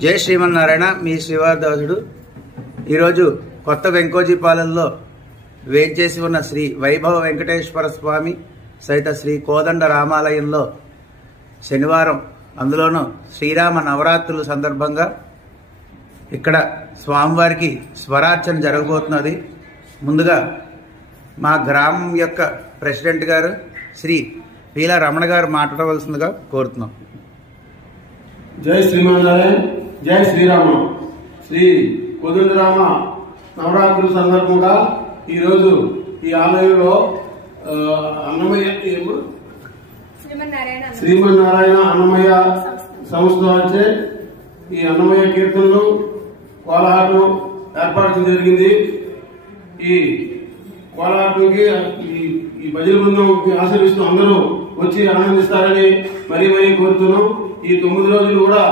జై శ్రీమన్నారాయణ. మీ శ్రీవారదాసుడు. ఈరోజు కొత్త వెంకోజీపాలెంలో వేంచేసి ఉన్న శ్రీ వైభవ వెంకటేశ్వర స్వామి సహిత శ్రీ కోదండ రామాలయంలో శనివారం, అందులోనూ శ్రీరామ నవరాత్రుల సందర్భంగా ఇక్కడ స్వామివారికి స్వరార్చన జరగబోతున్నది. ముందుగా మా గ్రామం యొక్క ప్రెసిడెంట్ గారు శ్రీ పీలా రమణ గారు మాట్లాడవలసిందిగా కోరుతున్నాం. జై శ్రీమన్నారాయణ, జై శ్రీరామ. శ్రీ కోదండరామ నవరాత్రుల సందర్భంగా ఈరోజు ఈ ఆలయంలో అన్నమయ్య శ్రీమన్నారాయణ అన్నమయ్య సంస్థ వచ్చే ఈ అన్నమయ్య కీర్తనలు, కోలాటం ఏర్పాటు జరిగింది. ఈ కోలాటంకి ఈ భజన బృందం ఆశీర్విస్తూ అందరూ వచ్చి ఆనందిస్తారని మరీ కోరుతున్నాం. ఈ 9 రోజులు కూడా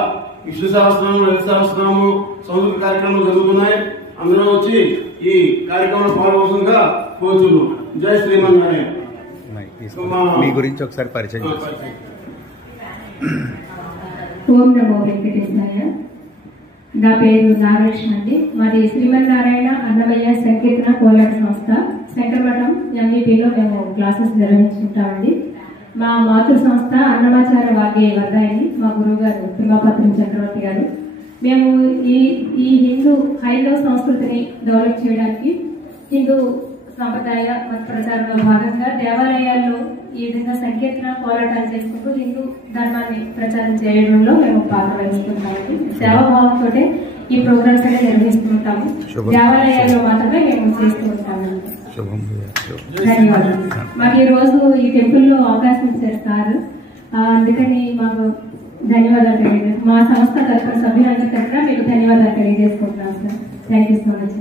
విష్ణు సహస్రనామం, లలిత సహస్రనామం, సంస్కృత కార్యక్రమాలు జరుగుతున్నాయి. అందరూ వచ్చి ఈ కార్యక్రమంలో పాల్గొనగా కోరుతున్నాం. జై శ్రీమన్నారాయణ. మీ గురించి ఒకసారి పరిచయం. ఓం నమో వెంకటేశాయ. నా పేరు నాగలక్ష్మి అండి. మాది శ్రీమన్నారాయణ అన్నమయ్య సంకీర్తన కోలాట సంస్థ శంకరమఠం ఎంఈపీలో మేము క్లాసెస్ నిర్వహించుకుంటామండి. మా మాతృ సంస్థ అన్నమాచార వాగ్య వర్ధాయిని, మా గురువు గారు తిమ్మపత్రం చక్రవర్తి గారు. మేము ఈ హిందూ హైందవ సంస్కృతిని డెవలప్ చేయడానికి హిందూ సాంప్రదాయ మత ప్రచారంలో భాగంగా దేవాలయాల్లో ఈ విధంగా సంకీర్తన కోలాటాలు చేసుకుంటూ హిందూ ధర్మాన్ని ప్రచారం చేయడంలో మేము పాత్ర వహిస్తున్నామండి. సేవాభావంతో ఈ ప్రోగ్రామ్స్ అనేది నిర్వహిస్తుంటాము. దేవాలయాల్లో మాత్రమే మేము చేస్తూ ఉంటామండి. ధన్యవాదాలు. మాకు ఈ రోజు ఈ టెంపుల్ లో అవకాశం ఇచ్చారు సార్, అందుకని మాకు ధన్యవాదాలు తెలియజేస్తాం. మా సంస్థ తరఫున సభ్యులందరి తరఫున మీకు ధన్యవాదాలు తెలియజేసుకుంటున్నాం sir. Thank you so much.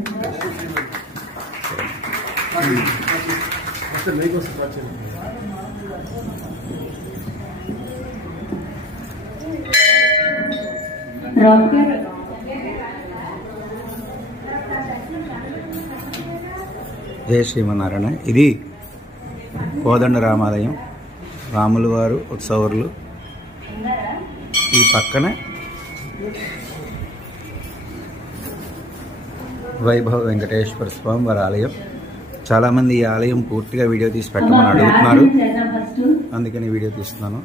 జయ శ్రీమన్నారాయణ. ఇది కోదండ రామాలయం, రాముల వారు ఉత్సవర్లు. ఈ పక్కన వైభవ వెంకటేశ్వర స్వామి వారి ఆలయం. చాలామంది ఈ ఆలయం పూర్తిగా వీడియో తీసి పెట్టమని అడుగుతున్నారు, అందుకని వీడియో తీస్తున్నాను.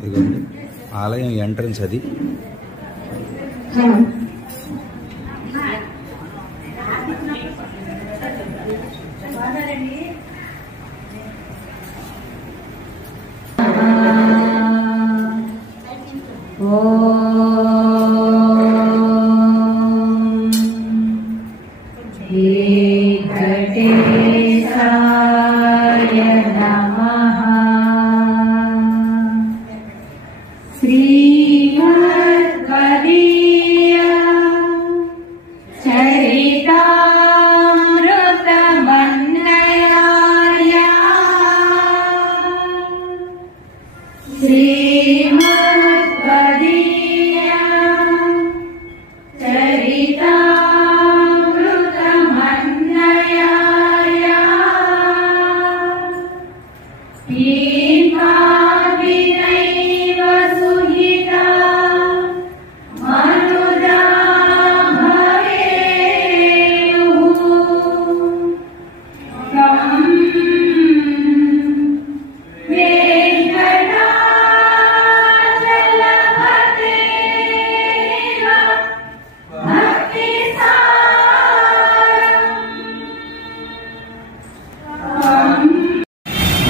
ఇదిగోండి ఆలయం ఎంట్రన్స్ అది.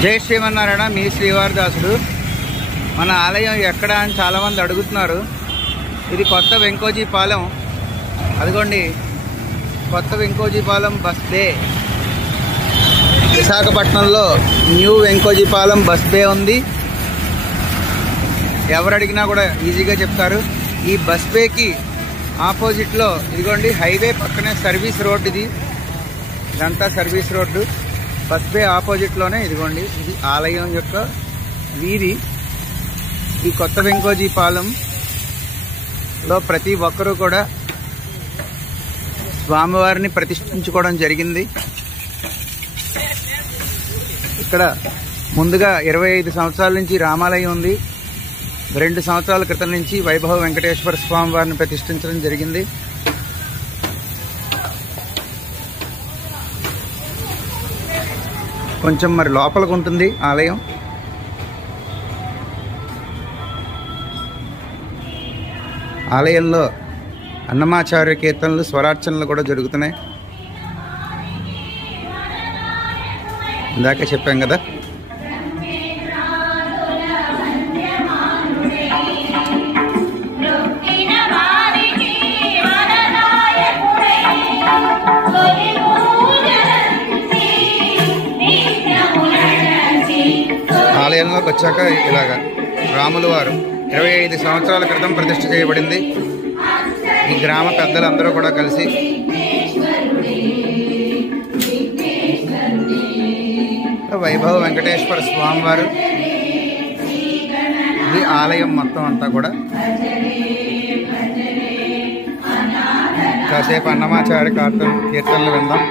జై శ్రీమన్నారాయణ. మీ శ్రీవారదాసుడు. మన ఆలయం ఎక్కడ అని చాలామంది అడుగుతున్నారు. ఇది కొత్త వెంకోజీపాలెం. అదిగోండి కొత్త వెంకోజీపాలెం బస్ బే. విశాఖపట్నంలో న్యూ వెంకోజీపాలెం బస్ బే ఉంది. ఎవరు అడిగినా కూడా ఈజీగా చెప్తారు. ఈ బస్ బేకి ఆపోజిట్లో ఇదిగోండి హైవే పక్కనే సర్వీస్ రోడ్. ఇదంతా సర్వీస్ రోడ్డు. బస్ బే ఆపోజిట్లోనే ఇదిగోండి ఇది ఆలయం యొక్క వీధి. ఈ కొత్త వెంకోజీపాలెంలో ప్రతి ఒక్కరూ కూడా స్వామివారిని ప్రతిష్ఠించుకోవడం జరిగింది. ఇక్కడ ముందుగా 25 సంవత్సరాల నుంచి రామాలయం ఉంది. 2 సంవత్సరాల క్రితం నుంచి వైభవ వెంకటేశ్వర స్వామి వారిని ప్రతిష్ఠించడం జరిగింది. కొంచెం మరి లోపలికి ఉంటుంది ఆలయం. ఆలయంలో అన్నమాచార్య కీర్తనలు, స్వరార్చనలు కూడా జరుగుతున్నాయి. ఇందాక చెప్పాం కదా. ఆలయంలోకి వచ్చాక ఇలాగా రాముల వారు 25 సంవత్సరాల క్రితం ప్రతిష్ఠ చేయబడింది. ఈ గ్రామ పెద్దలందరూ కూడా కలిసి వైభవ వెంకటేశ్వర స్వామివారు ఈ ఆలయం మొత్తం అంతా కూడా. కాసేపు అన్నమాచార్య కీర్తనలు విందాం.